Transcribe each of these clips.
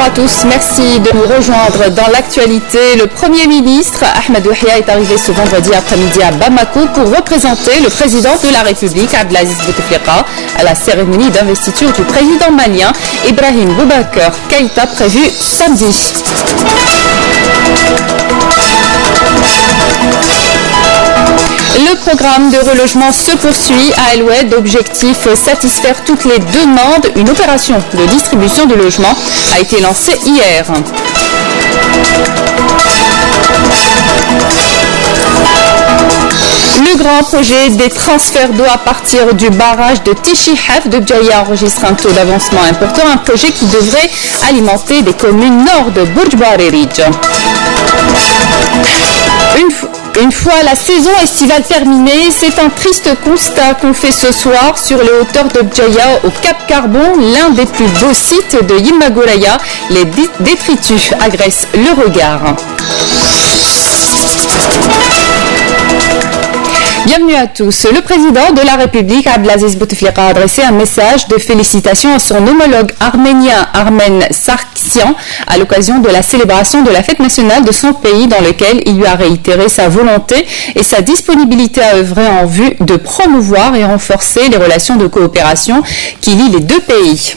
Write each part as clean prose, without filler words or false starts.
Bonsoir à tous, merci de nous rejoindre dans l'actualité. Le Premier ministre Ahmed Ouhia est arrivé ce vendredi après-midi à Bamako pour représenter le président de la République Abdelaziz Bouteflika à la cérémonie d'investiture du président malien Ibrahim Boubacar Keïta prévue samedi. Le programme de relogement se poursuit à El Oued. Objectif satisfaire toutes les demandes. Une opération de distribution de logements a été lancée hier. Le grand projet des transferts d'eau à partir du barrage de Tichihef de Djaïa enregistre un taux d'avancement important. Un projet qui devrait alimenter des communes nord de Bourj-Baririj. Une fois la saison estivale terminée, c'est un triste constat qu'on fait ce soir sur les hauteurs de Djaïa au Cap Carbon, l'un des plus beaux sites de Yimagoraya. Les détritus agressent le regard. Bienvenue à tous. Le président de la République, Abdelaziz Bouteflika, a adressé un message de félicitations à son homologue arménien, Armen Sargsyan, à l'occasion de la célébration de la fête nationale de son pays, dans lequel il lui a réitéré sa volonté et sa disponibilité à œuvrer en vue de promouvoir et renforcer les relations de coopération qui lient les deux pays.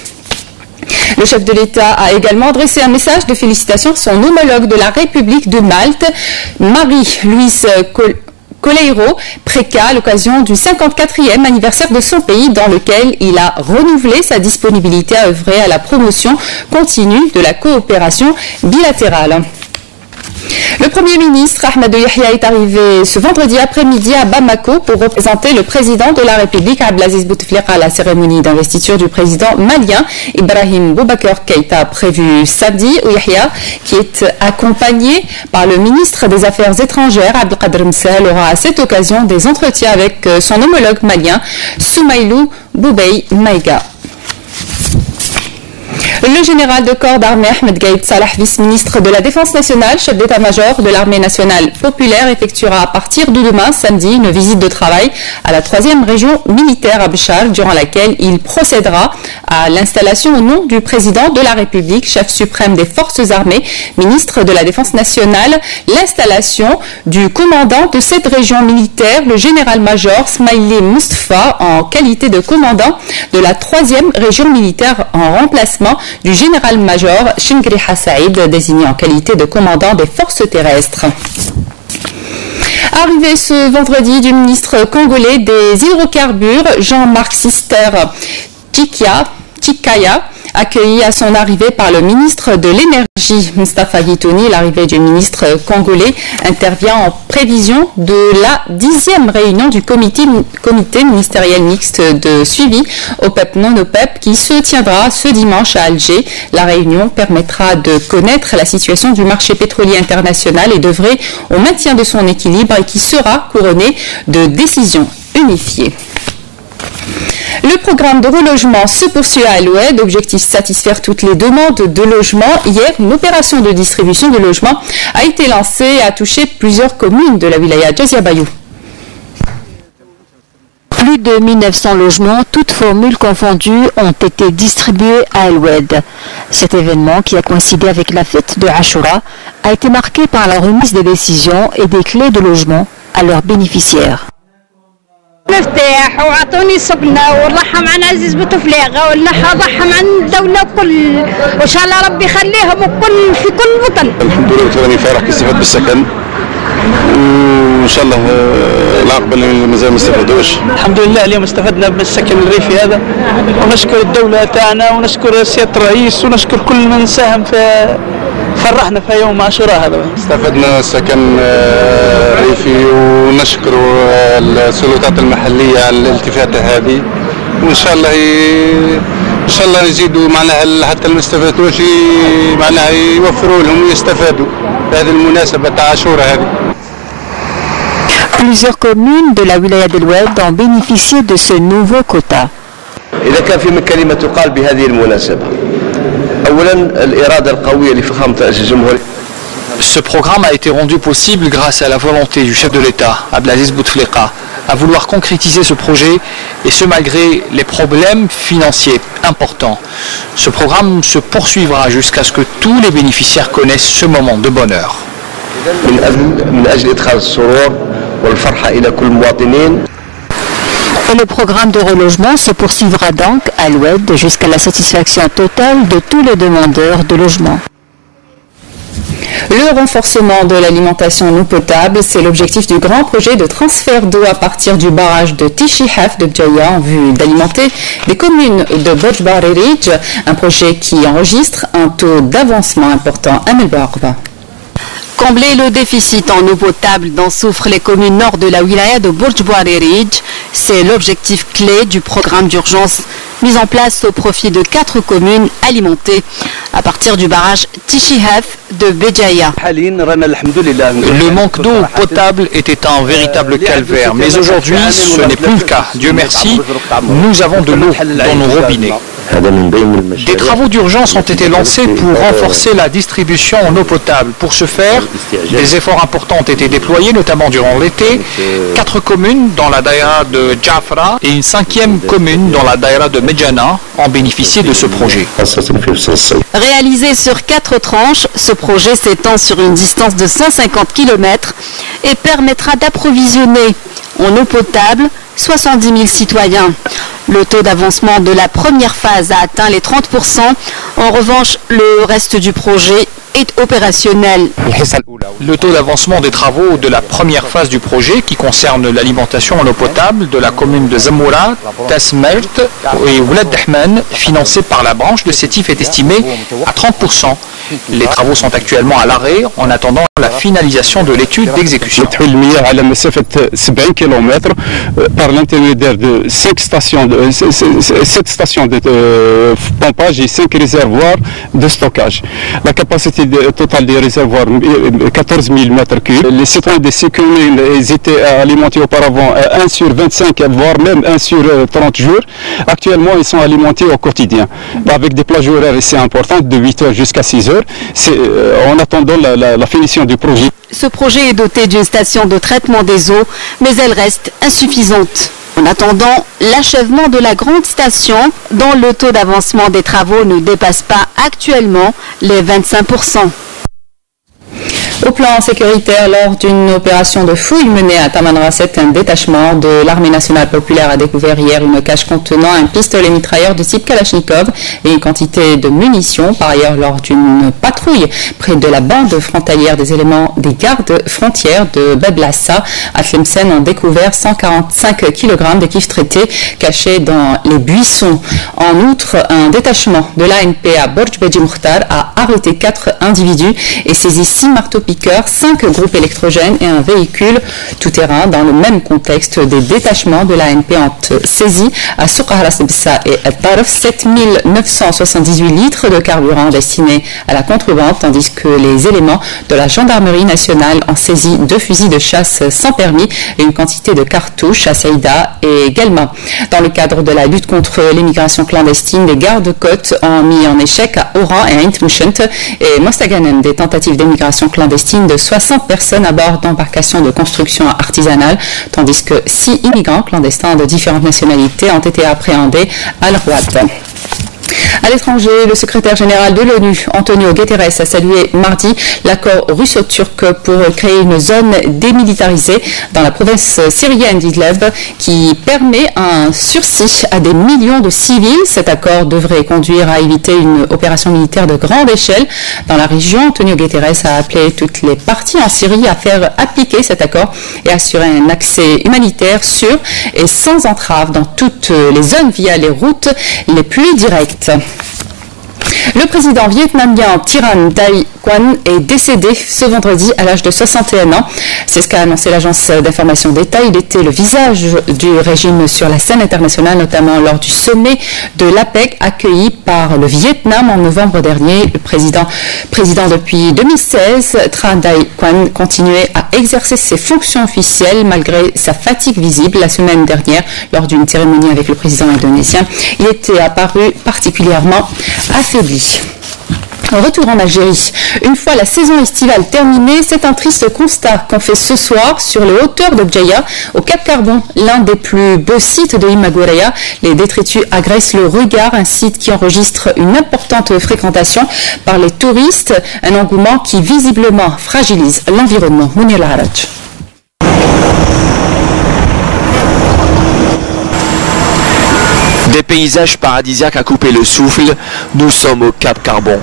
Le chef de l'État a également adressé un message de félicitations à son homologue de la République de Malte, Marie-Louise Coleiro Preca, à l'occasion du 54e anniversaire de son pays, dans lequel il a renouvelé sa disponibilité à œuvrer à la promotion continue de la coopération bilatérale. Le Premier ministre Ahmed Ouhia est arrivé ce vendredi après-midi à Bamako pour représenter le président de la République Abdelaziz Bouteflika à la cérémonie d'investiture du président malien Ibrahim Boubacar Keïta prévue samedi. Ouhia, qui est accompagné par le ministre des Affaires étrangères Abdelkader Msel, aura à cette occasion des entretiens avec son homologue malien Soumaïlou Boubey Maïga. Le général de corps d'armée Ahmed Gaïd Salah, vice-ministre de la Défense nationale, chef d'état-major de l'armée nationale populaire, effectuera à partir de demain, samedi, une visite de travail à la 3e région militaire à Béchar, durant laquelle il procédera à l'installation au nom du président de la République, chef suprême des forces armées, ministre de la Défense nationale, l'installation du commandant de cette région militaire, le général-major Smaïli Mustafa, en qualité de commandant de la 3e région militaire, en remplacement du général-major Chingri Hassaïd, désigné en qualité de commandant des forces terrestres. Arrivé ce vendredi du ministre congolais des hydrocarbures, Jean-Marc Sister Chikaya, accueilli à son arrivée par le ministre de l'Énergie, Mustafa Gitouni. L'arrivée du ministre congolais intervient en prévision de la 10e réunion du comité ministériel mixte de suivi OPEP non-OPEP qui se tiendra ce dimanche à Alger. La réunion permettra de connaître la situation du marché pétrolier international et d'œuvrer au maintien de son équilibre, et qui sera couronné de décisions unifiées. Le programme de relogement se poursuit à El Oued. Objectif satisfaire toutes les demandes de logement. Hier, une opération de distribution de logements a été lancée et a touché plusieurs communes de la wilaya Djazia Bayou. Plus de 1900 logements, toutes formules confondues, ont été distribués à El Oued. Cet événement, qui a coïncidé avec la fête de Ashura, a été marqué par la remise des décisions et des clés de logement à leurs bénéficiaires. مفتاح وعطوني سكنة والرحم عن عزيز بوتفليقة والله ضحم عن الدولة كل وإن شاء الله ربي يخليهم وكل في كل وطن. الحمد لله راني فرح كي استفدت بالسكن وإن شاء الله العقبة اللي مازال ما استفادوش. الحمد لله اليوم استفدنا بالسكن الريفي هذا، ونشكر الدولة تاعنا ونشكر سيادة الرئيس ونشكر كل من ساهم في فرحنا في يوم عاشوراء هذا. استفدنا سكن ريفي ونشكر السلطات المحلية على الالتفاتة هذه، وإن شاء الله يزيدوا معناها حتى اللي ما استفادوش معناها يوفروا لهم ويستفادوا بهذه المناسبة تاع عاشوراء هذه. Plusieurs communes de la wilaya d'El Oued ont bénéficié de ce nouveau quota. إذا كان في كلمة تقال بهذه المناسبة، أولاً الإرادة القوية لفخامة رئيس الجمهورية. Ce programme a été rendu possible grâce à la volonté du chef de l'État, Abdelaziz Bouteflika, à vouloir concrétiser ce projet, et ce malgré les problèmes financiers importants. Ce programme se poursuivra jusqu'à ce que tous les bénéficiaires connaissent ce moment de bonheur. Et le programme de relogement se poursuivra donc à l'Oued jusqu'à la satisfaction totale de tous les demandeurs de logement. Le renforcement de l'alimentation en eau potable, c'est l'objectif du grand projet de transfert d'eau à partir du barrage de Tishihaf de Bjaya en vue d'alimenter les communes de Borj-Baririj, un projet qui enregistre un taux d'avancement important à Melbourne. Combler le déficit en eau potable dont souffrent les communes nord de la wilaya de Borj-Baririj, c'est l'objectif clé du programme d'urgence mis en place au profit de 4 communes alimentées à partir du barrage Tishihaf de Béjaïa. Le manque d'eau potable était un véritable calvaire, mais aujourd'hui ce n'est plus le cas. Dieu merci, nous avons de l'eau dans nos robinets. Des travaux d'urgence ont été lancés pour renforcer la distribution en eau potable. Pour ce faire, des efforts importants ont été déployés, notamment durant l'été. 4 communes dans la daïra de Jafra et une 5e commune dans la daïra de Medjana ont bénéficié de ce projet. Réalisé sur 4 tranches, ce projet s'étend sur une distance de 150 km et permettra d'approvisionner en eau potable 70 000 citoyens. Le taux d'avancement de la première phase a atteint les 30%. En revanche, le reste du projet est opérationnel. Le taux d'avancement des travaux de la première phase du projet, qui concerne l'alimentation en eau potable de la commune de Zamora, Tasmert et Oulad Dahman, financé par la branche de Sétif, est estimé à 30%. Les travaux sont actuellement à l'arrêt en attendant la finalisation de l'étude d'exécution. Par l'intermédiaire de 7 stations de pompage et 5 réservoirs de stockage. La capacité totale des réservoirs, 14 000 m3. Les citoyens de ces communes étaient alimentés auparavant 1 sur 25, voire même 1 sur 30 jours. Actuellement, ils sont alimentés au quotidien, avec des plages horaires assez importantes, de 8 h jusqu'à 6 h. En attendant la finition du projet. Ce projet est doté d'une station de traitement des eaux, mais elle reste insuffisante. En attendant l'achèvement de la grande station, dont le taux d'avancement des travaux ne dépasse pas actuellement les 25%. Au plan sécuritaire, lors d'une opération de fouille menée à Tamanrasset, un détachement de l'armée nationale populaire a découvert hier une cache contenant un pistolet mitrailleur de type Kalachnikov et une quantité de munitions. Par ailleurs, lors d'une patrouille près de la bande frontalière, des éléments des gardes frontières de Beblassa à Tlemcen ont découvert 145 kg de kif traités cachés dans les buissons. En outre, un détachement de l'ANP à Borj Beji Mukhtar a arrêté 4 individus et saisi 6 marteaux-piqueurs, 5 groupes électrogènes et un véhicule tout-terrain. Dans le même contexte, des détachements de l'ANP ont saisi à Soukhara-Sebsa et à Tarf 7978 litres de carburant destinés à la contrebande, tandis que les éléments de la gendarmerie nationale ont saisi 2 fusils de chasse sans permis et une quantité de cartouches à Saïda et Galma. Dans le cadre de la lutte contre l'immigration clandestine, les gardes-côtes ont mis en échec à Oran et à Intmushent et Mostaganem des tentatives d'immigration clandestine de 60 personnes à bord d'embarcations de construction artisanale, tandis que 6 immigrants clandestins de différentes nationalités ont été appréhendés à Al-Rouad. À l'étranger, le secrétaire général de l'ONU, Antonio Guterres, a salué mardi l'accord russo-turc pour créer une zone démilitarisée dans la province syrienne d'Idlib qui permet un sursis à des millions de civils. Cet accord devrait conduire à éviter une opération militaire de grande échelle dans la région. Antonio Guterres a appelé toutes les parties en Syrie à faire appliquer cet accord et assurer un accès humanitaire sûr et sans entrave dans toutes les zones via les routes les plus directes. Le président vietnamien Tran Dai Quan est décédé ce vendredi à l'âge de 61 ans. C'est ce qu'a annoncé l'agence d'information d'État. Il était le visage du régime sur la scène internationale, notamment lors du sommet de l'APEC accueilli par le Vietnam en novembre dernier. Le président depuis 2016, Tran Dai Quan continuait à exercer ses fonctions officielles malgré sa fatigue visible. La semaine dernière, lors d'une cérémonie avec le président indonésien, il était apparu particulièrement affaibli. Retour en Algérie. Une fois la saison estivale terminée, c'est un triste constat qu'on fait ce soir sur les hauteurs de Bjaïa, au Cap Carbon, l'un des plus beaux sites de Imagoureya. Les détritus agressent le regard, un site qui enregistre une importante fréquentation par les touristes, un engouement qui visiblement fragilise l'environnement. Mounir Laharaj. Des paysages paradisiaques à couper le souffle, nous sommes au Cap Carbon.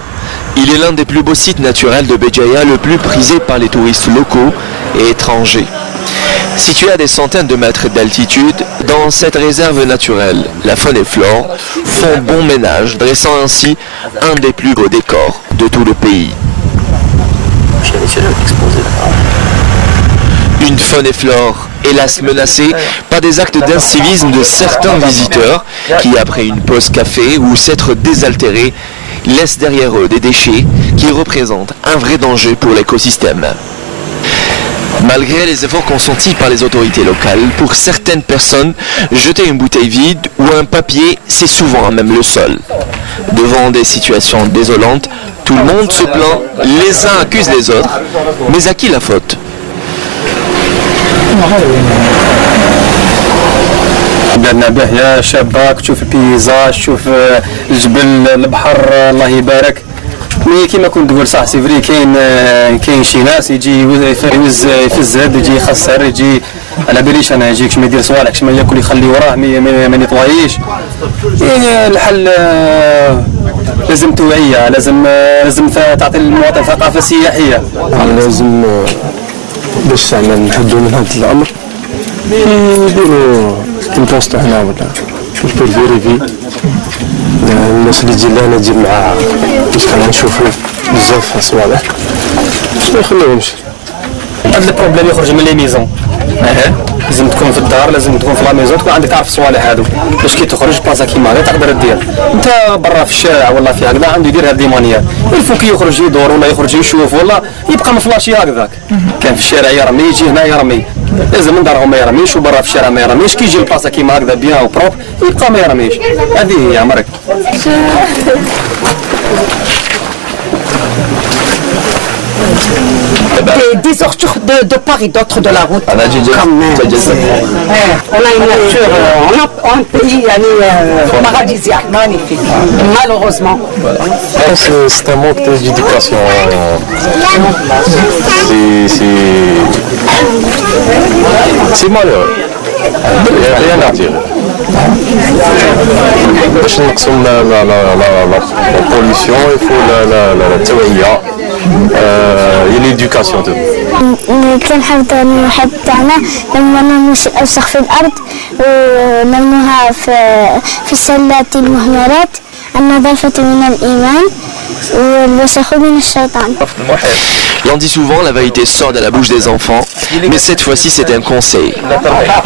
Il est l'un des plus beaux sites naturels de Béjaïa, le plus prisé par les touristes locaux et étrangers. Situé à des centaines de mètres d'altitude, dans cette réserve naturelle, la faune et flore font bon ménage, dressant ainsi un des plus beaux décors de tout le pays. Une faune et flore, hélas menacée par des actes d'incivisme de certains visiteurs qui, après une pause café ou s'être désaltérés, laissent derrière eux des déchets qui représentent un vrai danger pour l'écosystème. Malgré les efforts consentis par les autorités locales, pour certaines personnes, jeter une bouteille vide ou un papier, c'est souvent à même le sol. Devant des situations désolantes, tout le monde se plaint, les uns accusent les autres, mais à qui la faute ? بلادنا باهية شابة، تشوف البيزاج، تشوف الجبل، البحر، الله يبارك. مي كيما كنت تقول صح سي فري كاين شي ناس يجي يفز الزاد، يجي يخسر، يجي على باليش انا يجيك ما يدير صوالح كش ما ياكل يخلي وراه ما يطويش. الحل لازم توعية، لازم تعطي المواطن ثقافة سياحية. لازم باش زعما نحدوا من هذا الامر يديروا البوست هنا ولا بور فيريفي الناس اللي تجي لهنا تجي معاها باش كنشوفوا بزاف صوالح ما يخليهمش. هذا البروبليم يخرج من لي ميزون. لازم تكون في الدار، لازم تكون في لا ميزون، تكون عندك تعرف الصوالح هادو باش كي تخرج بلاصه كيما هذا تقدر دير. انت برا في الشارع ولا في هكذا عنده يدير هاد لي مانيير، الفو كي يخرج يدور ولا يخرج يشوف ولا يبقى مفلاشي هكذاك. كان في الشارع يرمي، يجي هنا يرمي، لازم من دارهم ما يرميش وبرا في الشارع ما يرميش، كي يجي البلاصه كيما هكذا بيان وبروب يبقى ما يرميش. هذه هي عمرك. Des orchures de part et d'autre de la route. Quand même. On a une nature, on a un pays paradisiaque, magnifique. Malheureusement. C'est un manque d'éducation. C'est malheureux. Il n'y a rien à dire. باش نقصوا la pollution, il faut la توعية. l'éducation. كنحافظوا على المحيط تاعنا لما نرموش الأوسخ في الأرض ونرموها في السلات المهملات. النظافة من الإيمان والوسخ من الشيطان. L'on dit souvent, la vérité sort de la bouche des enfants, mais cette fois-ci c'est un conseil.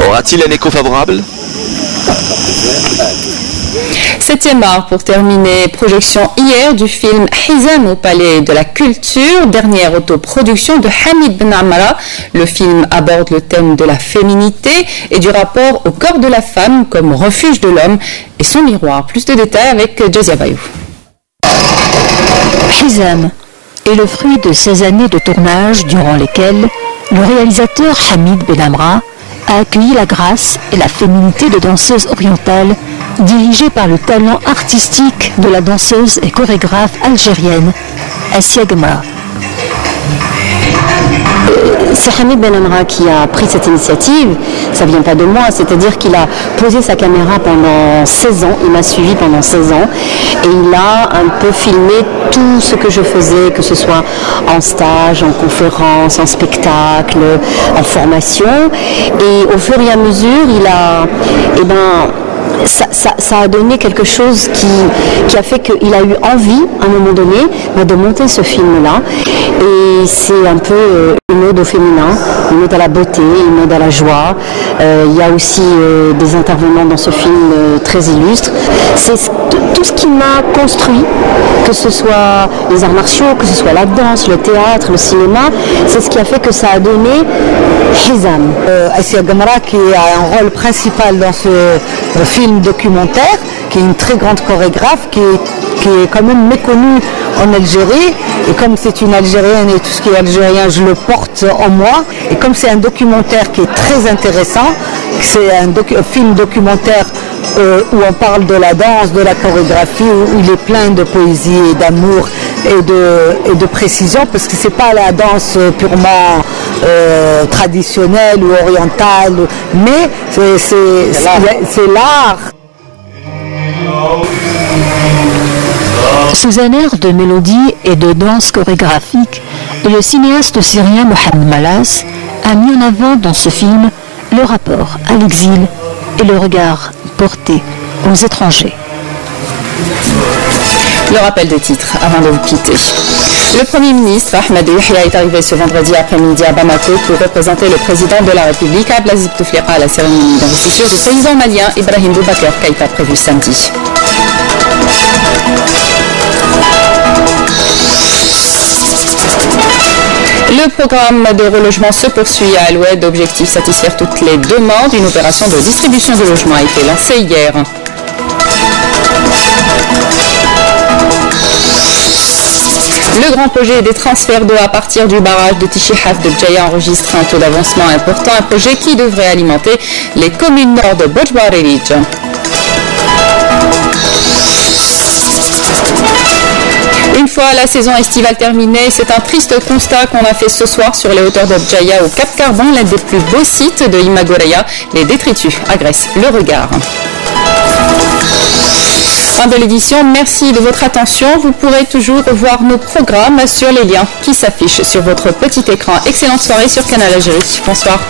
Aura-t-il un écho favorable ? 7e art pour terminer, projection hier du film Hizam au Palais de la Culture, dernière autoproduction de Hamid Ben Amara. Le film aborde le thème de la féminité et du rapport au corps de la femme comme refuge de l'homme et son miroir. Plus de détails avec Jazia Bayou. Hizam est le fruit de 16 années de tournage durant lesquelles le réalisateur Hamid Ben Amra a accueilli la grâce et la féminité de danseuses orientales dirigée par le talent artistique de la danseuse et chorégraphe algérienne Assia Gemra. C'est Hamid Ben Amra qui a pris cette initiative, ça vient pas de moi, c'est-à-dire qu'il a posé sa caméra pendant 16 ans, il m'a suivi pendant 16 ans et il a un peu filmé tout ce que je faisais, que ce soit en stage, en conférence, en spectacle, en formation, et au fur et à mesure il a, ça a donné quelque chose qui a fait qu'il a eu envie, à un moment donné, de monter ce film-là. Et c'est un peu une ode au féminin, une ode à la beauté, une ode à la joie. Il y a aussi des intervenants dans ce film très illustres. C'est tout ce qui m'a construit, que ce soit les arts martiaux, que ce soit la danse, le théâtre, le cinéma. C'est ce qui a fait que ça a donné Hizam. Assia Gemra qui a un rôle principal dans ce film documentaire, qui est une très grande chorégraphe, qui qui est quand même méconnu en Algérie. Et comme c'est une Algérienne et tout ce qui est algérien, je le porte en moi. Et comme c'est un documentaire qui est très intéressant, c'est un film documentaire où on parle de la danse, de la chorégraphie, où il est plein de poésie et d'amour et de précision, parce que c'est pas la danse purement traditionnelle ou orientale, mais c'est l'art. Sous un air de mélodie et de danse chorégraphique, le cinéaste syrien Mohamed Malas a mis en avant dans ce film le rapport à l'exil et le regard porté aux étrangers. Le rappel des titres avant de vous quitter. Le Premier ministre Ahmed Yahya est arrivé ce vendredi après-midi à Bamako pour représenter le président de la République Abdelaziz Bouteflika à la cérémonie d'investiture du président malien Ibrahim Boubacar Keïta prévue samedi. Le programme de relogement se poursuit à Al-Oued. Objectif satisfaire toutes les demandes. Une opération de distribution de logements a été lancée hier. Le grand projet des transferts d'eau à partir du barrage de Tichihaf de Djaya enregistre un taux d'avancement important. Un projet qui devrait alimenter les communes nord de Bojbarerij. Une fois la saison estivale terminée, c'est un triste constat qu'on a fait ce soir sur les hauteurs de Djaya au Cap Carbon, l'un des plus beaux sites de Imagoraya. Les détritus agressent le regard. Fin de l'édition, merci de votre attention. Vous pourrez toujours voir nos programmes sur les liens qui s'affichent sur votre petit écran. Excellente soirée sur Canal Algérie. Bonsoir.